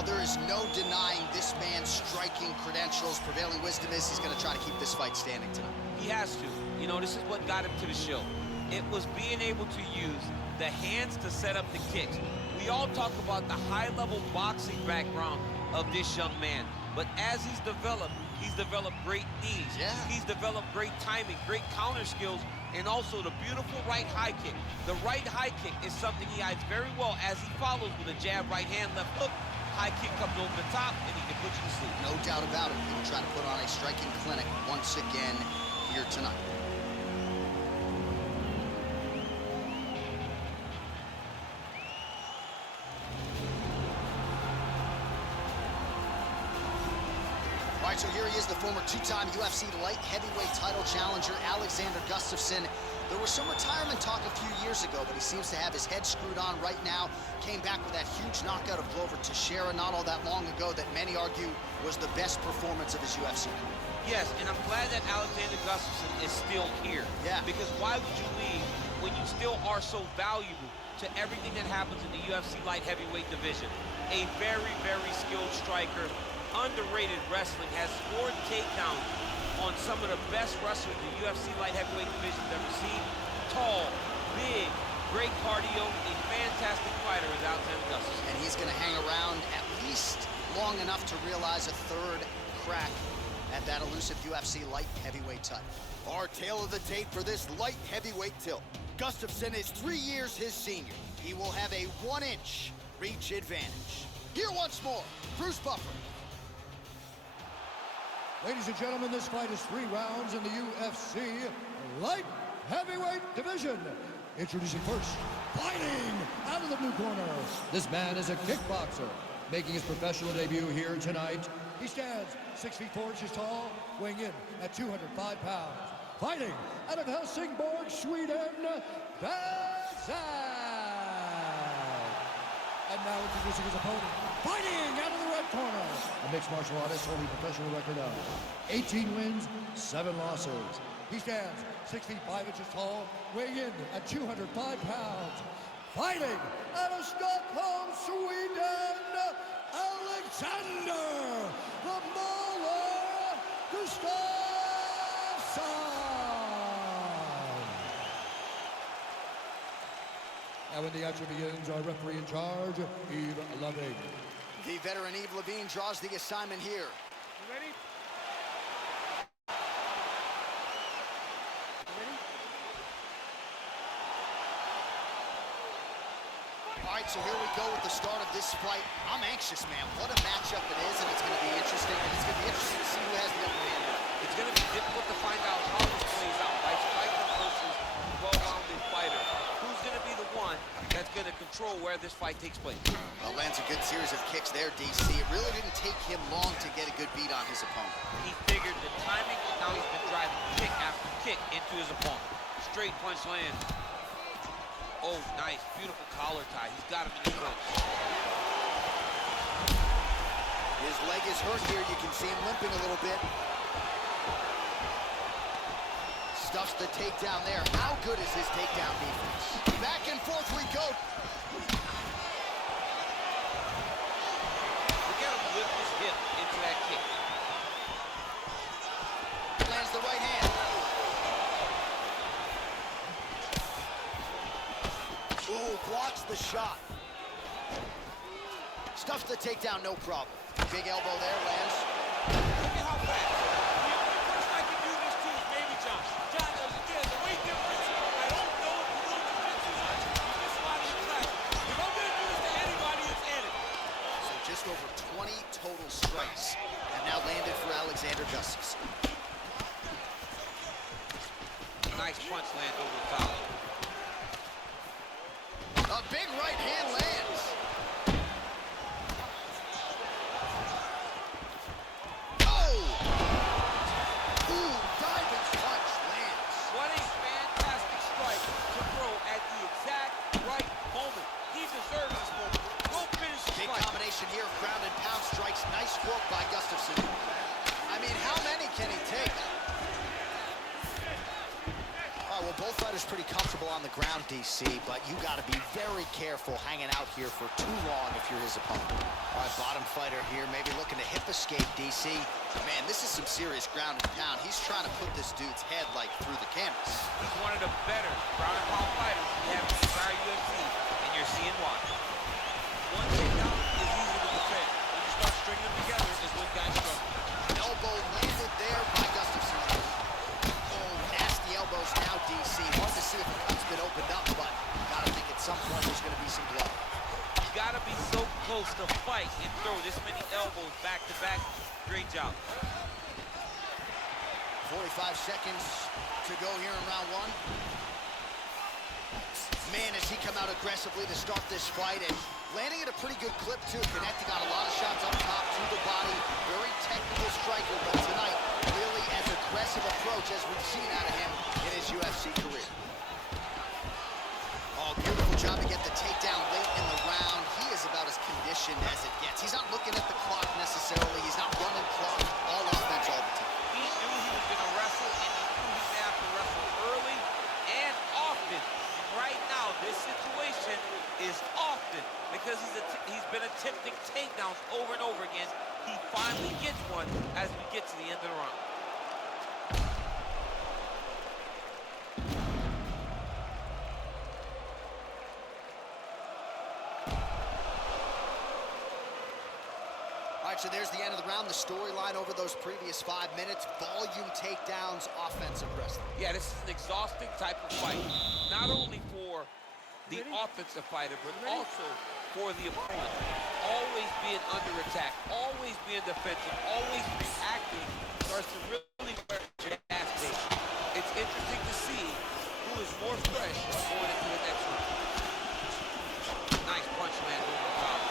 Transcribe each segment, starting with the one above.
Well, there is no denying this man's striking credentials. Prevailing wisdom is he's going to try to keep this fight standing tonight. He has to. You know, this is what got him to the show. It was being able to use the hands to set up the kicks. We all talk about the high-level boxing background of this young man, but as he's developed great knees. Yeah. He's developed great timing, great counter skills, and also the beautiful right high kick. The right high kick is something he hides very well as he follows with a jab, right hand, left hook. High kick comes over the top, and he can put you to sleep. No doubt about it. He will try to put on a striking clinic once again here tonight. All right, so here he is, the former two-time UFC light heavyweight title challenger, Alexander Gustafon. There was some retirement talk a few years ago, but he seems to have his head screwed on right now. Came back with that huge knockout of Glover Teixeira not all that long ago that many argue was the best performance of his UFC career. Yes, and I'm glad that Alexander Gustafon is still here. Yeah. Because why would you leave when you still are so valuable to everything that happens in the UFC light heavyweight division? A very, very skilled striker. Underrated wrestling, has scored takedowns on some of the best wrestlers the UFC light heavyweight division has ever seen. Tall, big, great cardio, a fantastic fighter is Alexander Gustafon. And he's going to hang around at least long enough to realize a third crack at that elusive UFC light heavyweight title. Our tale of the tape for this light heavyweight tilt. Gustafon is 3 years his senior. He will have a 1-inch reach advantage. Here once more, Bruce Buffer. Ladies and gentlemen, this fight is 3 rounds in the UFC light heavyweight division. Introducing first, fighting out of the blue corner. This man is a kickboxer, making his professional debut here tonight. He stands 6 feet 4 inches tall, weighing in at 205 pounds. Fighting out of Helsingborg, Sweden, Vanzant. And now introducing his opponent, fighting out of the red corner, a mixed martial artist holding a professional record of 18 wins, 7 losses. He stands 6 feet 5 inches tall, weighing in at 205 pounds. Fighting out of Stockholm, Sweden, Alexander the Mauler Gustafon. And when the action begins, our referee in charge, Yves Loving. The veteran Yves Levine draws the assignment here. You ready? All right, so here we go with the start of this fight. I'm anxious, man. What a matchup it is, and it's going to be interesting. And it's going to be interesting to see who has the upper hand. It's going to be difficult to find out how this plays out, right? Striker versus well-rounded fighter. Who's going to be the one that's going to control where this fight takes place? Well, lands a good series of kicks there, DC. It really didn't take him long to get a good beat on his opponent. He figured the timing, and now he's been driving kick after kick into his opponent. Straight punch lands. Oh, nice, beautiful collar tie. He's got him in the clinch. His leg is hurt here. You can see him limping a little bit. Stuffs the takedown there. How good is his takedown defense? Back and forth we go. Look at him lift his hip into that kick. Lands the right hand. Ooh, blocks the shot. Stuffs the takedown, no problem. Big elbow there, lands. Look at how fast. The only person I can do this to is maybe John. John knows it. There's a weight difference. I don't know if you know jiu-jitsu much. You miss a lot of your class. If I'm going to do this to anybody, it's Eddie. So just over 20 total strikes. And now landed for Alexander Gustafon. Nice punch land over the top. A big right hand lands. Oh! Ooh, diving punch lands. What a fantastic strike to throw at the exact right moment. He deserves this moment. Go finish the Big strike. combination here of ground and pound strikes. Nice work by Gustafon. I mean, how many can he take? right, well, both fighters pretty comfortable on the ground, DC, but you got to be very careful hanging out here for too long if you're his opponent. All right, bottom fighter here, maybe looking to hip escape, DC. Man, this is some serious ground and pound. He's trying to put this dude's head, like, through the canvas. He's one of the better ground and pound fighters we have in the entire UFC, and you're seeing why. One takedown is easy to defend. When you start stringing them together is when guys struggle. Elbow landed there by Gustafon. Oh, nasty elbows now, DC. Hard to see if the cut's been opened up, but gotta think at some point there's gonna be some blood. You gotta be so close to fight and throw this many elbows back to back. Great job. 45 seconds to go here in round one. Man, has he come out aggressively to start this fight, and landing at a pretty good clip, too. Connecting on a lot of shots up top to the body. Very technical striker, but tonight, really as aggressive approach as we've seen out of him in his UFC career. Oh, beautiful job to get the takedown late in the round. He is about as conditioned as it gets. He's not looking at the clock necessarily. He's not running clock. All offense all the time. He knew he was going to wrestle, and he knew he was going to have to wrestle early and often. Right now, this situation is often because he's been attempting takedowns over and over again. He finally gets one as we get to the end of the round. All right, so there's the end of the round. The storyline over those previous 5 minutes. Volume takedowns, offensive wrestling. Yeah, this is an exhausting type of fight. Not only for the offensive fighter, but also for the opponent. Always being under attack, always being defensive, always reacting starts to really wear your ass down. It's interesting to see who is more fresh going into the next round. Nice punch, man, over the top.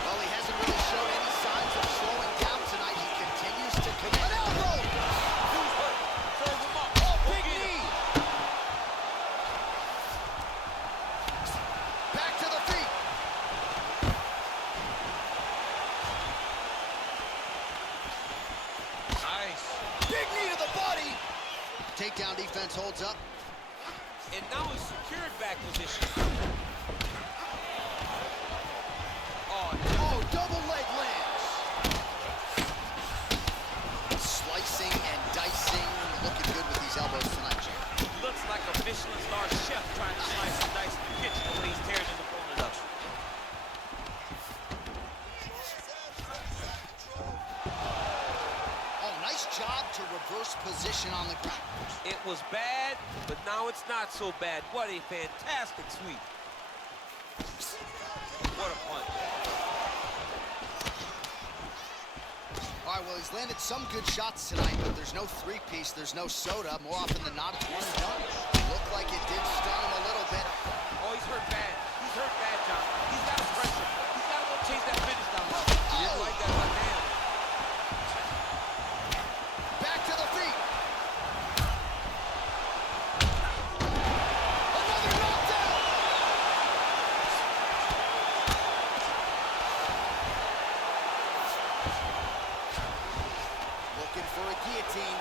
Well, he hasn't really shown any signs of slowing down tonight. He continues to connect. An elbow! Who's hurt? Serve him up. Oh, big knee! Back to the feet. Nice. Big knee to the body. Takedown defense holds up. And now he's secured back position. Oh, double leg lands. Slicing and dicing. Looking good with these elbows tonight, Jim. Looks like a Michelin-star chef trying to slice and dice in the kitchen the way he's tearing his opponent up. Oh, nice job to reverse position on the ground. It was bad, but now it's not so bad. What a fantastic sweep. What a punch. All right, well, he's landed some good shots tonight, but there's no three-piece, there's no soda. More often than not, it's one and done. Looked like it did stun him a little bit. Oh, he's hurt bad. He's hurt bad, John. He's got pressure. He's got to go chase that finish down. He didn't like that left hand. Back to the feet. Another knockdown. Looking for a guillotine.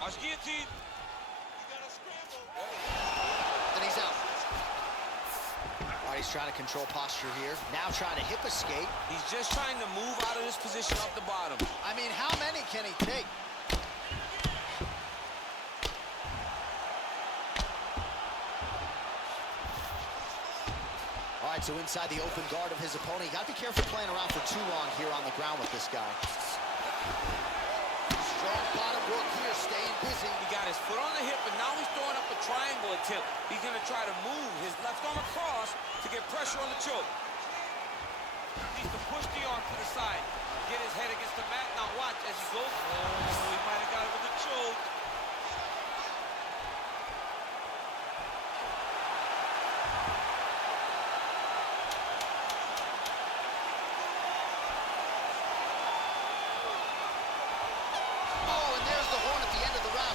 Watch guillotine. And he's out. All right, he's trying to control posture here. Now trying to hip escape. He's just trying to move out of this position up the bottom. I mean, how many can he take? All right, so inside the open guard of his opponent. You got to be careful playing around for too long here on the ground with this guy. Strong bottom work here, staying busy. He got his foot on the hip, and now he's throwing up a triangle attempt. He's going to try to move his left arm across to get pressure on the choke. He needs to push the arm to the side. Get his head against the mat. Now watch as he goes. Oh, he might have got it with the choke.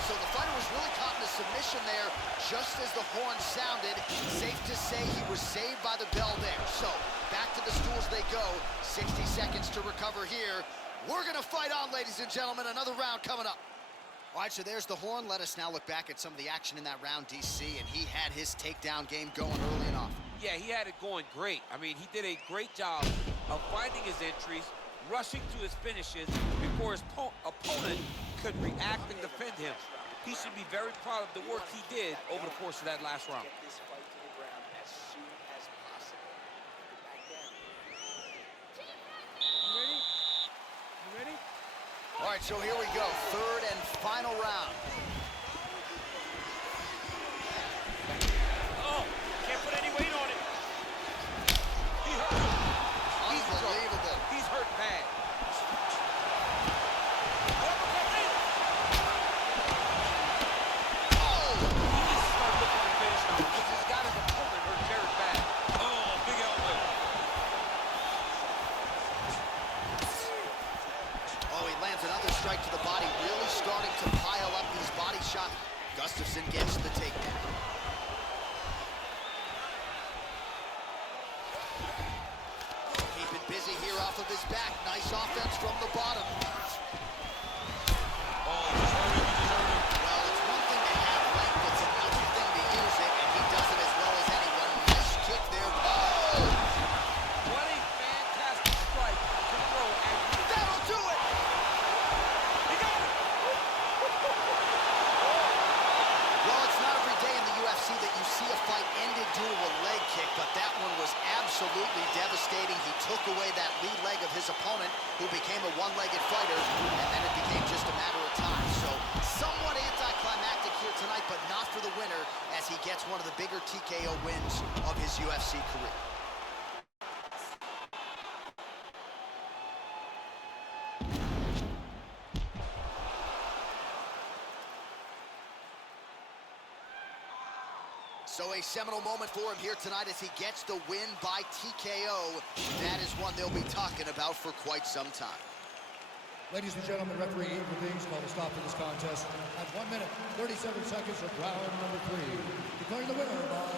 So the fighter was really caught in a submission there just as the horn sounded. Safe to say he was saved by the bell there. So back to the stools they go. 60 seconds to recover here. We're gonna fight on, ladies and gentlemen. Another round coming up. All right, so there's the horn. Let us now look back at some of the action in that round, DC, and he had his takedown game going early and often. Yeah, he had it going great. I mean, he did a great job of finding his entries, rushing to his finishes before his opponent could react and defend him. He should be very proud of the work he did over the course of that last round. All right, so here we go. Third and final round. Oh, can't put any weight on it. He hurt him. Unbelievable. He's hurt bad. Oh! He needs to start looking to finish now because he's got his opponent hurt very bad. Oh, big elbow. Oh, he lands another strike to the body, really starting to pile up these body shots. Gustafon gets the takedown. Keeping busy here off of his back. Nice offense from the bottom. Oh, he just hurt him. Well, it's one thing to have length, it's another thing to use it, and he does it as well as anyone. Nice kick there. Oh! What a fantastic strike to throw at you. That'll do it! He got it! Well, it's not every day in the UFC that you see a fight ended due to a leg kick, but that one was absolutely devastating. He took away that lead leg of his opponent, who became a one-legged fighter, and then it became just a matter of time. So, somewhat anticlimactic here tonight, but not for the winner, as he gets one of the bigger TKO wins of his UFC career. So a seminal moment for him here tonight as he gets the win by TKO. That is one they'll be talking about for quite some time. Ladies and gentlemen, referee Ethan Things called a stop to this contest at 1 minute, 37 seconds of round number 3. Declaring the winner by